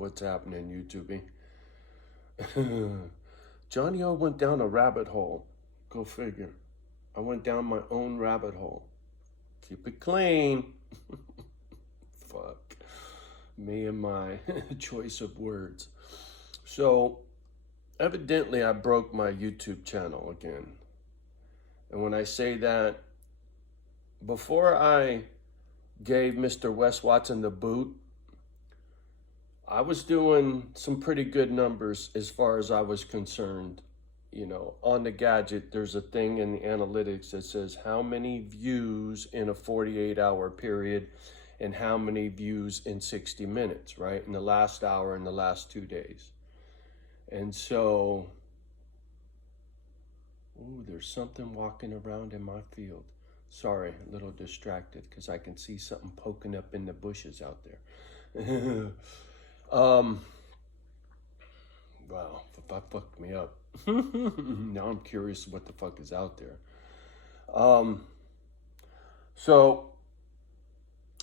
What's happening, YouTube? Johnny O went down a rabbit hole. Go figure. I went down my own rabbit hole. Keep it clean. Fuck. Me and my choice of words. So, evidently, I broke my YouTube channel again. And when I say that, before I gave Mr. Wes Watson the boot, I was doing some pretty good numbers as far as I was concerned. You know, on the gadget, there's a thing in the analytics that says how many views in a 48-hour period and how many views in 60 minutes, right? In the last hour and the last 2 days. And so, ooh, there's something walking around in my field. Sorry, a little distracted because I can see something poking up in the bushes out there. Wow, that fucked me up. Now I'm curious what the fuck is out there. So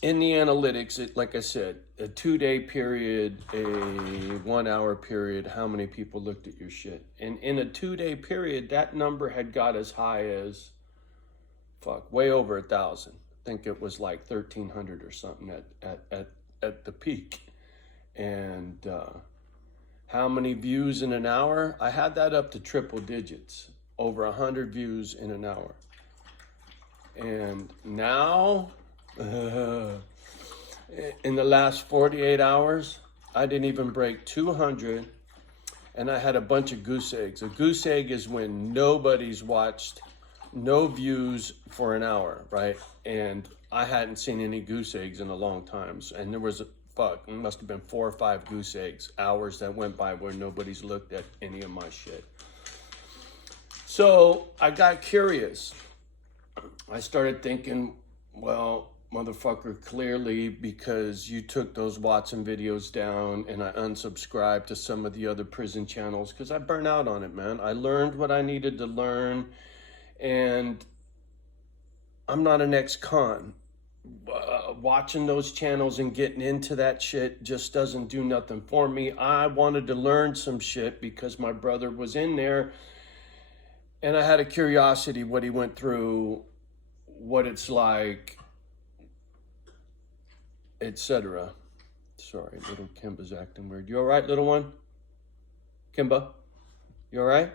in the analytics, like I said, a 2-day period, a 1-hour period, how many people looked at your shit. And in a 2-day period, that number had got as high as, way over 1,000. I think it was like 1,300 or something at the peak. And how many views in an hour? I had that up to triple digits, over 100 views in an hour. And now, in the last 48 hours, I didn't even break 200, and I had a bunch of goose eggs. A goose egg is when nobody's watched, no views for an hour, right? And I hadn't seen any goose eggs in a long time. And there was, it must have been 4 or 5 goose eggs, hours that went by where nobody's looked at any of my shit. So I got curious. I started thinking, well, motherfucker, clearly because you took those Watson videos down and I unsubscribed to some of the other prison channels because I burned out on it, man. I learned what I needed to learn, and I'm not an ex-con. Watching those channels and getting into that shit just doesn't do nothing for me. I wanted to learn some shit because my brother was in there, and I had a curiosity what he went through, what it's like, etc. Sorry, little Kimba's acting weird. You all right, little one? Kimba, you all right?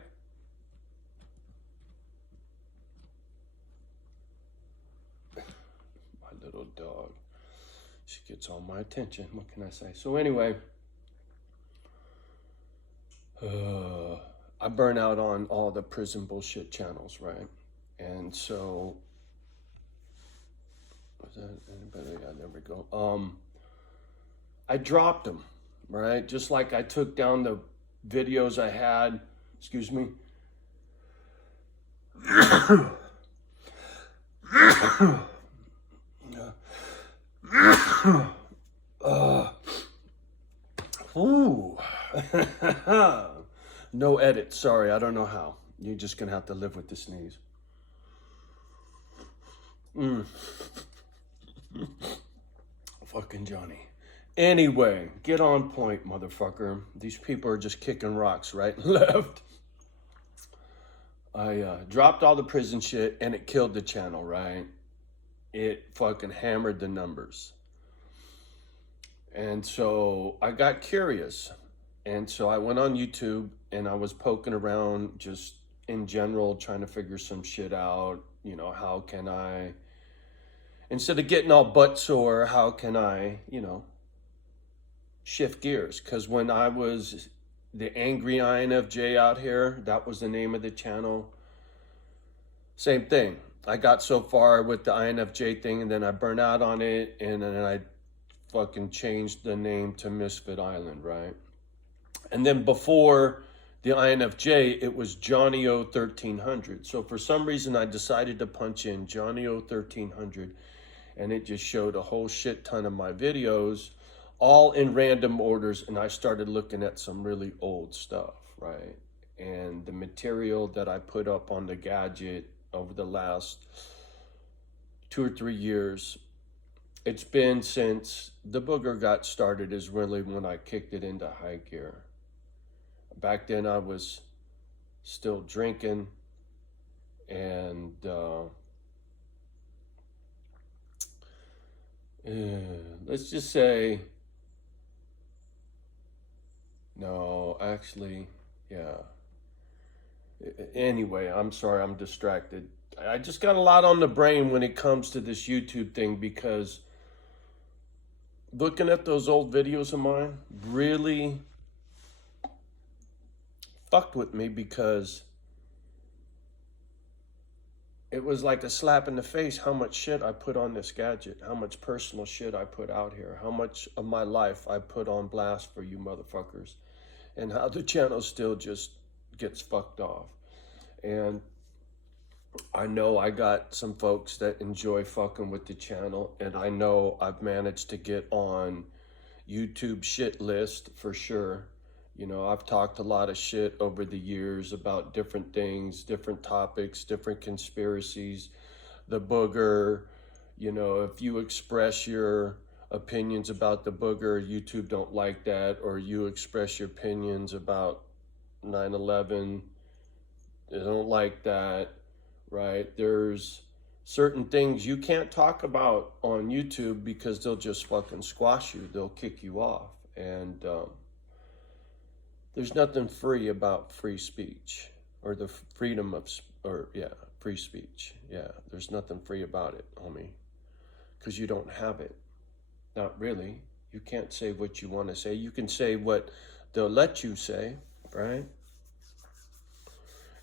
My little dog. She gets all my attention. What can I say? So anyway, I burn out on all the prison bullshit channels, right? And so, was that anybody? Yeah, there we go. I dropped them, right? Just like I took down the videos I had. Excuse me. Ooh. No edit. Sorry, I don't know how. You're just gonna have to live with the sneeze. Fucking Johnny. Anyway, get on point, motherfucker. These people are just kicking rocks right and left. I dropped all the prison shit and it killed the channel, right? It fucking hammered the numbers. And so I got curious. And so I went on YouTube and I was poking around just in general, trying to figure some shit out. You know, how can I, instead of getting all butt sore, how can I, shift gears? Because when I was the Angry INFJ out here, that was the name of the channel. Same thing. I got so far with the INFJ thing and then I burned out on it, and then I fucking changed the name to Misfit Island, right? And then before the INFJ, it was Johnny O 1300. So for some reason I decided to punch in Johnny O 1300, and it just showed a whole shit ton of my videos, all in random orders, and I started looking at some really old stuff, right? And the material that I put up on the gadget over the last 2 or 3 years it's been since the booger got started is really when I kicked it into high gear. Back then I was still drinking and let's just say, no, actually, yeah. Anyway, I'm sorry, I'm distracted. I just got a lot on the brain when it comes to this YouTube thing because looking at those old videos of mine really fucked with me because it was like a slap in the face how much shit I put on this gadget, how much personal shit I put out here, how much of my life I put on blast for you motherfuckers, and how the channel still just gets fucked off. And I know I got some folks that enjoy fucking with the channel, and I know I've managed to get on YouTube shit list for sure. You know, I've talked a lot of shit over the years about different things, different topics, different conspiracies, the booger. You know, if you express your opinions about the booger, YouTube don't like that, or you express your opinions about 9/11, they don't like that, right? There's certain things you can't talk about on YouTube because they'll just fucking squash you. They'll kick you off. And there's nothing free about free speech or the freedom of, or yeah, free speech. Yeah, there's nothing free about it, homie, because you don't have it. Not really. You can't say what you want to say. You can say what they'll let you say, right?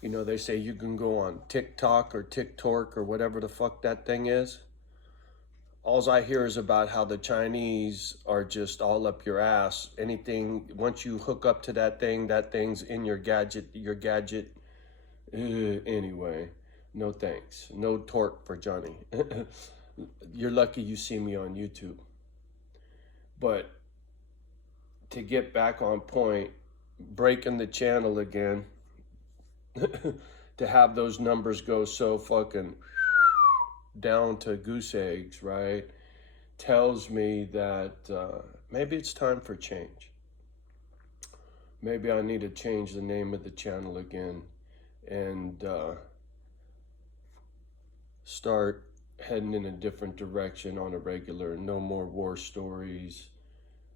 You know, they say you can go on TikTok or TikTok or whatever the fuck that thing is. All I hear is about how the Chinese are just all up your ass. Anything, once you hook up to that thing's in your gadget, anyway, no thanks. No torque for Johnny. You're lucky you see me on YouTube. But to get back on point, breaking the channel again, to have those numbers go so fucking down to goose eggs, right, tells me that maybe it's time for change. Maybe I need to change the name of the channel again and start heading in a different direction on a regular. No more war stories.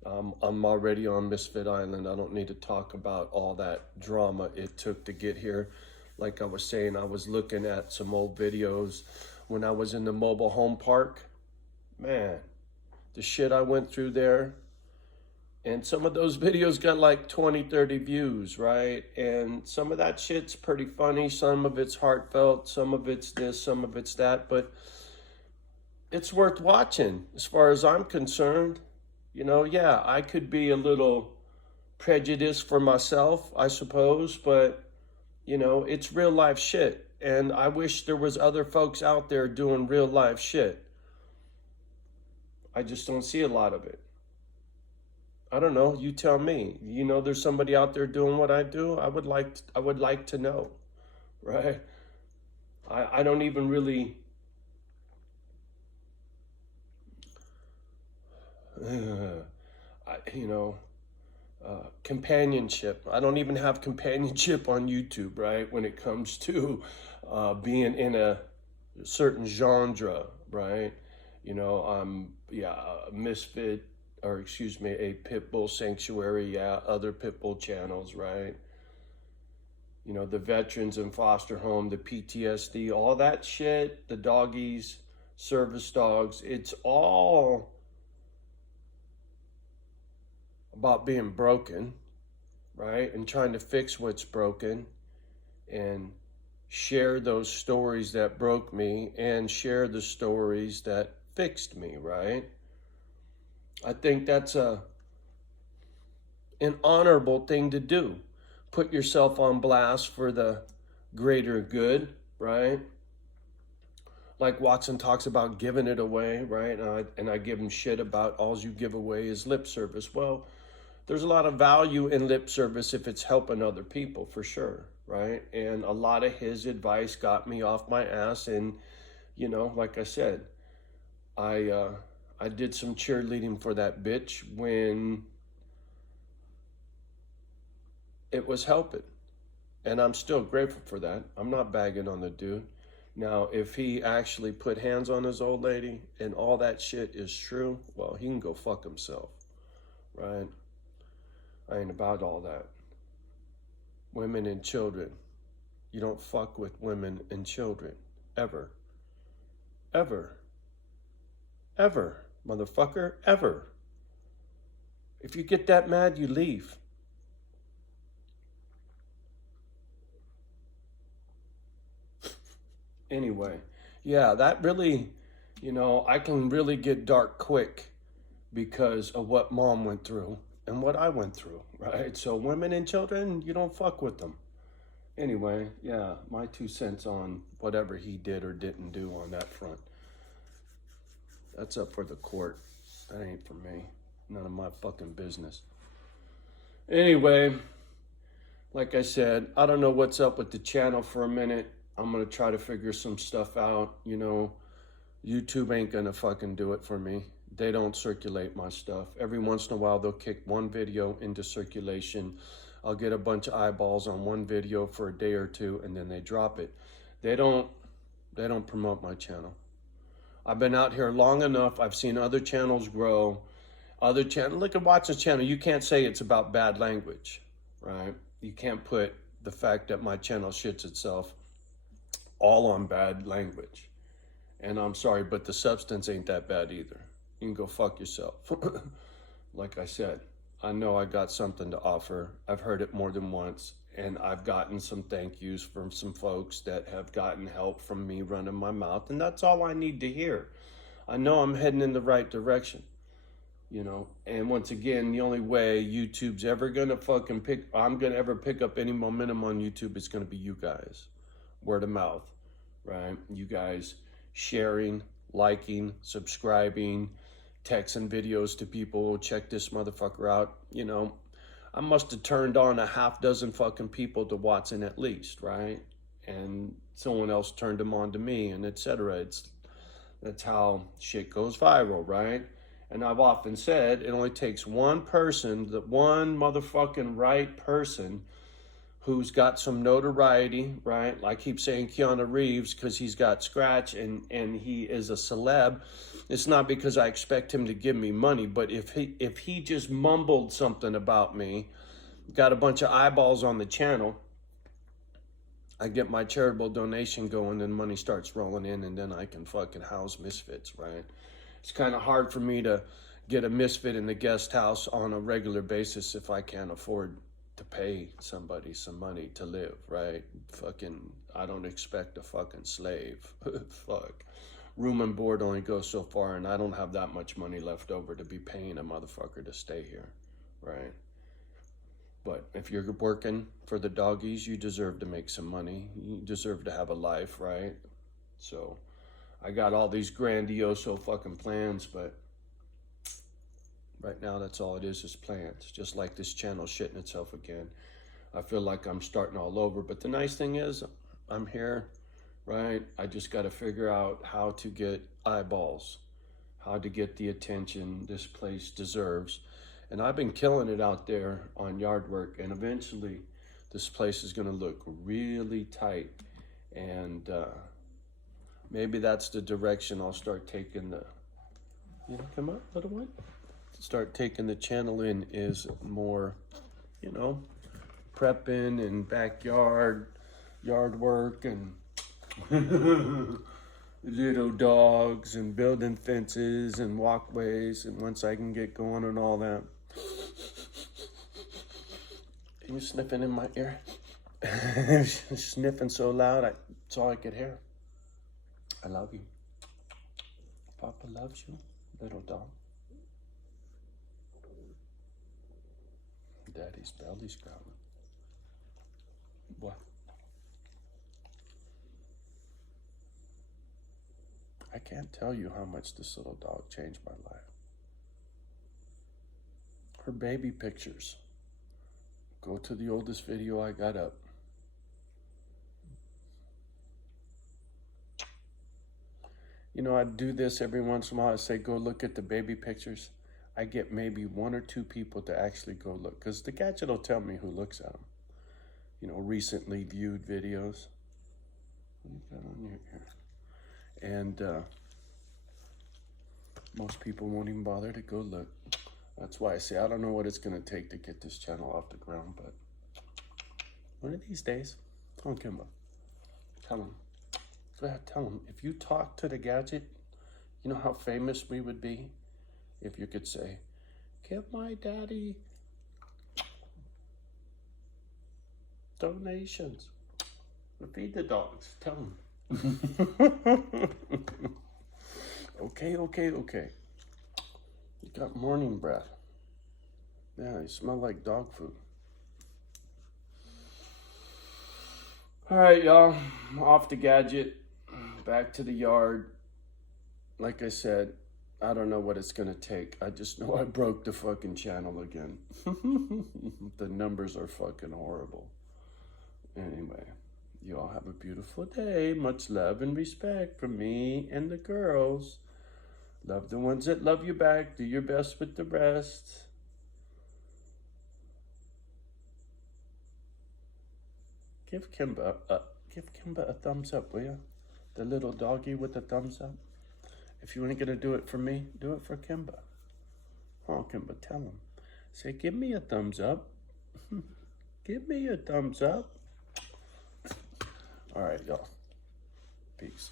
I'm already on Misfit Island. I don't need to talk about all that drama it took to get here. Like I was saying, I was looking at some old videos when I was in the mobile home park. Man, the shit I went through there. And some of those videos got like 20, 30 views, right? And some of that shit's pretty funny. Some of it's heartfelt. Some of it's this, some of it's that. But it's worth watching as far as I'm concerned. You know, yeah, I could be a little prejudiced for myself, I suppose, but, you know, it's real life shit. And I wish there was other folks out there doing real life shit. I just don't see a lot of it. I don't know, you tell me. You know there's somebody out there doing what I do? I would like to know, right? I don't even really companionship. I don't even have companionship on YouTube, right? When it comes to being in a certain genre, right? You know, I'm, yeah, a misfit, or excuse me, a Pitbull sanctuary, yeah, other Pitbull channels, right? You know, the veterans in foster home, the PTSD, all that shit, the doggies, service dogs, it's all about being broken, right? And trying to fix what's broken and share those stories that broke me and share the stories that fixed me, right? I think that's an honorable thing to do. Put yourself on blast for the greater good, right? Like Watson talks about giving it away, right? And I give him shit about all you give away is lip service. Well, there's a lot of value in lip service if it's helping other people, for sure, right? And a lot of his advice got me off my ass. And, you know, like I said, I I did some cheerleading for that bitch when it was helping. And I'm still grateful for that. I'm not bagging on the dude. Now, if he actually put hands on his old lady and all that shit is true, well, he can go fuck himself, right? I ain't about all that. Women and children. You don't fuck with women and children. Ever. Ever. Ever. Motherfucker. Ever. If you get that mad, you leave. Anyway, yeah, that really, I can really get dark quick because of what mom went through and what I went through, right? So women and children, you don't fuck with them. Anyway, yeah, my 2 cents on whatever he did or didn't do on that front. That's up for the court. That ain't for me. None of my fucking business. Anyway, like I said, I don't know what's up with the channel for a minute. I'm going to try to figure some stuff out. YouTube ain't going to fucking do it for me. They don't circulate my stuff. Every once in a while, they'll kick one video into circulation. I'll get a bunch of eyeballs on one video for a day or two, and then they drop it. They don't promote my channel. I've been out here long enough. I've seen other channels grow. Look at Watson's channel. You can't say it's about bad language, right? You can't put the fact that my channel shits itself all on bad language. And I'm sorry, but the substance ain't that bad either. You can go fuck yourself. Like I said, I know I got something to offer. I've heard it more than once, and I've gotten some thank yous from some folks that have gotten help from me running my mouth, and that's all I need to hear. I know I'm heading in the right direction, and once again, the only way YouTube's ever gonna I'm gonna ever pick up any momentum on YouTube is gonna be you guys. Word of mouth, right? You guys sharing, liking, subscribing, texting videos to people, check this motherfucker out. I must have turned on a half dozen fucking people to Watson at least, right? And someone else turned them on to me, and etc. That's how shit goes viral, right? And I've often said it only takes one person, the one motherfucking right person who's got some notoriety, right? I keep saying Keanu Reeves because he's got scratch and he is a celeb. It's not because I expect him to give me money, but if he just mumbled something about me, got a bunch of eyeballs on the channel, I get my charitable donation going, and money starts rolling in, and then I can fucking house misfits, right? It's kind of hard for me to get a misfit in the guest house on a regular basis if I can't afford to pay somebody some money to live, right? I don't expect a fucking slave. Fuck. Room and board only goes so far, and I don't have that much money left over to be paying a motherfucker to stay here, right? But if you're working for the doggies, you deserve to make some money. You deserve to have a life, right? So I got all these grandiose fucking plans, but right now that's all it is plans. Just like this channel shitting itself again. I feel like I'm starting all over, but the nice thing is I'm here, right? I just got to figure out how to get eyeballs, how to get the attention this place deserves. And I've been killing it out there on yard work, and eventually this place is going to look really tight. And maybe that's the direction I'll start taking come up, little one? Start taking the channel in is more, prepping and backyard, yard work and little dogs and building fences and walkways. And once I can get going and all that. Are you sniffing in my ear? Sniffing so loud, that's all I could hear. I love you. Papa loves you, little dog. Daddy's belly's growling. What? I can't tell you how much this little dog changed my life. Her baby pictures. Go to the oldest video I got up. I do this every once in a while. I say, go look at the baby pictures. I get maybe 1 or 2 people to actually go look, because the gadget will tell me who looks at them. Recently viewed videos. What do you got on here? And most people won't even bother to go look. That's why I say I don't know what it's going to take to get this channel off the ground, but one of these days, tell Kimba. Tell him. Go ahead, tell him. If you talk to the gadget, you know how famous we would be if you could say, give my daddy donations to feed the dogs. Tell him. Okay. You got morning breath. Yeah, you smell like dog food. All right, y'all. Off the gadget. Back to the yard. Like I said, I don't know what it's going to take. I just know I broke the fucking channel again. The numbers are fucking horrible. Anyway, you all have a beautiful day. Much love and respect from me and the girls. Love the ones that love you back. Do your best with the rest. Give Kimba a thumbs up, will you? The little doggy with the thumbs up. If you ain't gonna do it for me, do it for Kimba. Oh, Kimba, tell him. Say, give me a thumbs up. Give me a thumbs up. All right, y'all. Peace.